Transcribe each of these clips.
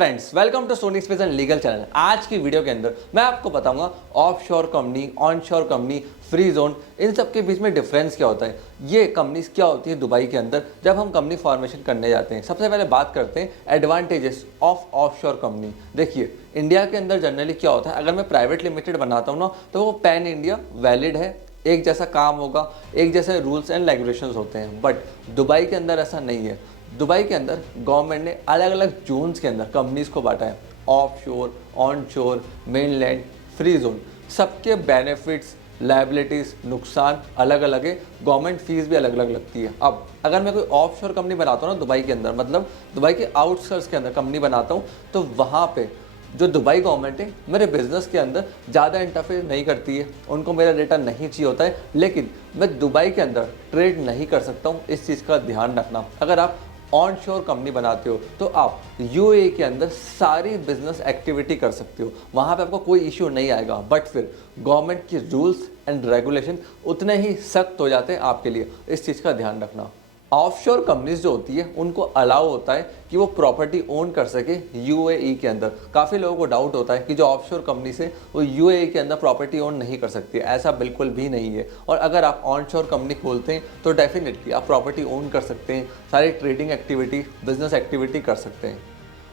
Friends, welcome to Sony space and legal channel. आज की video के अंदर मैं आपको बताऊंगा offshore company, onshore company, free zone, इन सब के बीच में डिफरेंस क्या होता है। ये कंपनीज क्या होती है दुबई के अंदर जब हम कंपनी फॉर्मेशन करने जाते हैं। सबसे पहले बात करते हैं एडवांटेजेस ऑफ ऑफशोर कंपनी। देखिए, इंडिया के अंदर जनरली क्या होता है, अगर मैं प्राइवेट लिमिटेड बनाता हूँ ना तो वो पैन इंडिया वैलिड है, एक जैसा काम होगा, एक जैसे रूल्स एंड रेगुलेशंस होते हैं। बट दुबई के अंदर ऐसा नहीं है। दुबई के अंदर गवर्नमेंट ने अलग अलग जोन्स के अंदर कंपनीज को बांटा है, offshore, onshore, mainland, free zone. सबके बेनिफिट्स, लायबिलिटीज़, नुकसान अलग अलग है, गवर्नमेंट फीस भी अलग अलग लगती है। अब अगर मैं कोई ऑफशोर कंपनी बनाता हूँ ना दुबई के अंदर, मतलब दुबई के आउटस्कर्ट्स के अंदर कंपनी बनाता हूँ, तो वहाँ पे जो दुबई गवर्नमेंट है मेरे बिजनेस के अंदर ज़्यादा इंटरफेयर नहीं करती है। उनको मेरा डेटा नहीं चाहिए होता है, लेकिन मैं दुबई के अंदर ट्रेड नहीं कर सकता हूँ। इस चीज़ का ध्यान रखना। अगर आप ऑनशोर कंपनी बनाते हो तो आप यूएई के अंदर सारी बिजनेस एक्टिविटी कर सकते हो, वहाँ पे आपको कोई इश्यू नहीं आएगा। बट फिर गवर्नमेंट की रूल्स एंड रेगुलेशन उतने ही सख्त हो जाते हैं आपके लिए, इस चीज़ का ध्यान रखना। ऑफशोर कंपनीज जो होती है उनको अलाउ होता है कि वो प्रॉपर्टी ओन कर सके यूएई के अंदर। काफ़ी लोगों को डाउट होता है कि जो ऑफशोर कंपनी से वो यूएई के अंदर प्रॉपर्टी ओन नहीं कर सकती। ऐसा बिल्कुल भी नहीं है। और अगर आप ऑनशोर कंपनी खोलते हैं तो डेफिनेटली आप प्रॉपर्टी ओन कर सकते हैं, सारी ट्रेडिंग एक्टिविटी, बिजनेस एक्टिविटी कर सकते हैं।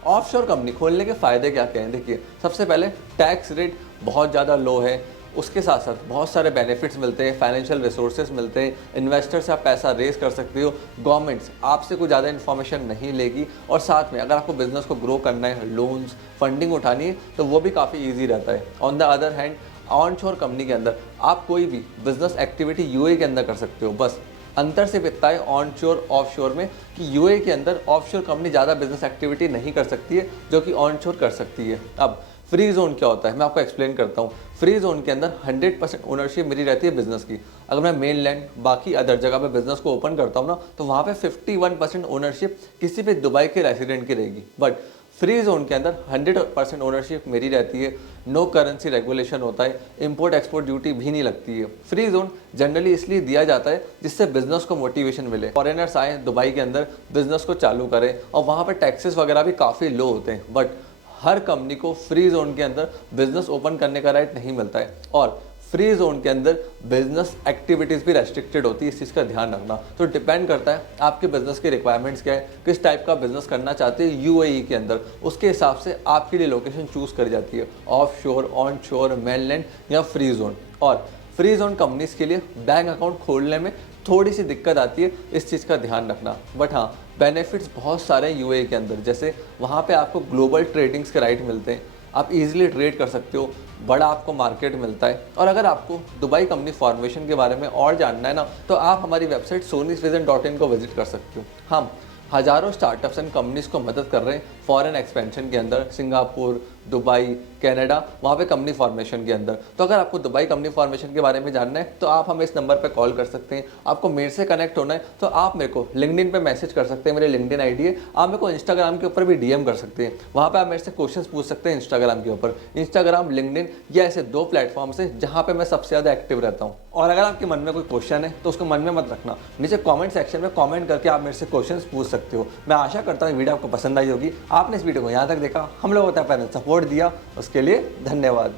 ऑफशोर कंपनी खोलने के फ़ायदे क्या क्या हैं? देखिए, सबसे पहले टैक्स रेट बहुत ज़्यादा लो है, उसके साथ साथ बहुत सारे बेनिफिट्स मिलते हैं, फाइनेंशियल रिसोर्सेज मिलते हैं, इन्वेस्टर से आप पैसा रेज कर सकते हो, गवर्नमेंट्स आपसे कोई ज़्यादा इन्फॉर्मेशन नहीं लेगी, और साथ में अगर आपको बिजनेस को ग्रो करना है, लोन्स, फंडिंग उठानी है, तो वो भी काफ़ी ईजी रहता है। On the other hand onshore company के अंदर आप कोई भी बिजनेस एक्टिविटी यूएई के अंदर कर सकते हो। बस अंतर सिर्फ इतना है ऑनशोर ऑफशोर में कि यूएई के अंदर ऑफशोर कंपनी ज़्यादा बिजनेस एक्टिविटी नहीं कर सकती है जो कि ऑनशोर कर सकती है। अब फ्री जोन क्या होता है मैं आपको एक्सप्लेन करता हूँ। फ्री जोन के अंदर 100% ओनरशिप मेरी रहती है बिजनेस की। अगर मैं मेनलैंड बाकी अदर जगह पे बिजनेस को ओपन करता हूँ ना तो वहाँ पे 51% ओनरशिप किसी भी दुबई के रेसिडेंट की रहेगी। बट फ्री जोन के अंदर 100% ओनरशिप मेरी रहती है, नो करेंसी रेगुलेशन होता है, इंपोर्ट एक्सपोर्ट ड्यूटी भी नहीं लगती है। फ्री जोन जनरली इसलिए दिया जाता है जिससे बिजनेस को मोटिवेशन मिले, फॉरेनर्स आए दुबई के अंदर बिजनेस को चालू करें, और वहाँ पर टैक्सेस वगैरह भी काफ़ी लो होते हैं। बट हर कंपनी को फ्री जोन के अंदर बिजनेस ओपन करने का राइट नहीं मिलता है, और फ्री जोन के अंदर बिजनेस एक्टिविटीज़ भी रेस्ट्रिक्टेड होती है। इस चीज़ का ध्यान रखना। तो डिपेंड करता है आपके बिजनेस की रिक्वायरमेंट्स क्या है, किस टाइप का बिजनेस करना चाहते हैं यूएई के अंदर, उसके हिसाब से आपके लिए लोकेशन चूज़ करी जाती है, ऑफ शोर, ऑन शोर, मेनलैंड या फ्री जोन। और फ्री जोन कंपनीज के लिए बैंक अकाउंट खोलने में थोड़ी सी दिक्कत आती है, इस चीज़ का ध्यान रखना। बट हाँ, बेनिफिट्स बहुत सारे हैं यूएई के अंदर, जैसे वहाँ पे आपको ग्लोबल ट्रेडिंग्स के राइट मिलते हैं, आप इजीली ट्रेड कर सकते हो, बड़ा आपको मार्केट मिलता है। और अगर आपको दुबई कंपनी फॉर्मेशन के बारे में और जानना है ना तो आप हमारी वेबसाइट sonysvision.in को विजिट कर सकते हो। हम हज़ारों स्टार्टअप्स एंड कंपनीज को मदद कर रहे हैं फॉरेन एक्सपेंशन के अंदर, सिंगापुर, दुबई, कनाडा, वहाँ पे कंपनी फॉर्मेशन के अंदर। तो अगर आपको दुबई कंपनी फॉर्मेशन के बारे में जानना है तो आप हमें इस नंबर पे कॉल कर सकते हैं। आपको मेरे से कनेक्ट होना है तो आप मेरे को लिंक्डइन पे मैसेज कर सकते हैं, मेरे लिंक्डइन आईडी है। आप मेरे को इंस्टाग्राम के ऊपर भी डीएम कर सकते हैं, वहाँ पर आप मेरे से क्वेश्चन पूछ सकते हैं इंस्टाग्राम के ऊपर। इंस्टाग्राम, लिंक्डइन, ये ऐसे दो प्लेटफॉर्म्स हैं जहाँ पर मैं सबसे ज़्यादा एक्टिव रहता हूँ। और अगर आपके मन में कोई क्वेश्चन है तो उसको मन में मत रखना, नीचे कॉमेंट सेक्शन में कॉमेंट करके आप मेरे से क्वेश्चन पूछ सकते हो। मैं आशा करता हूँ वीडियो आपको पसंद आई होगी। आपने इस वीडियो को यहाँ तक देखा, हम लोगों को सपोर्ट दिया, उसके लिए धन्यवाद।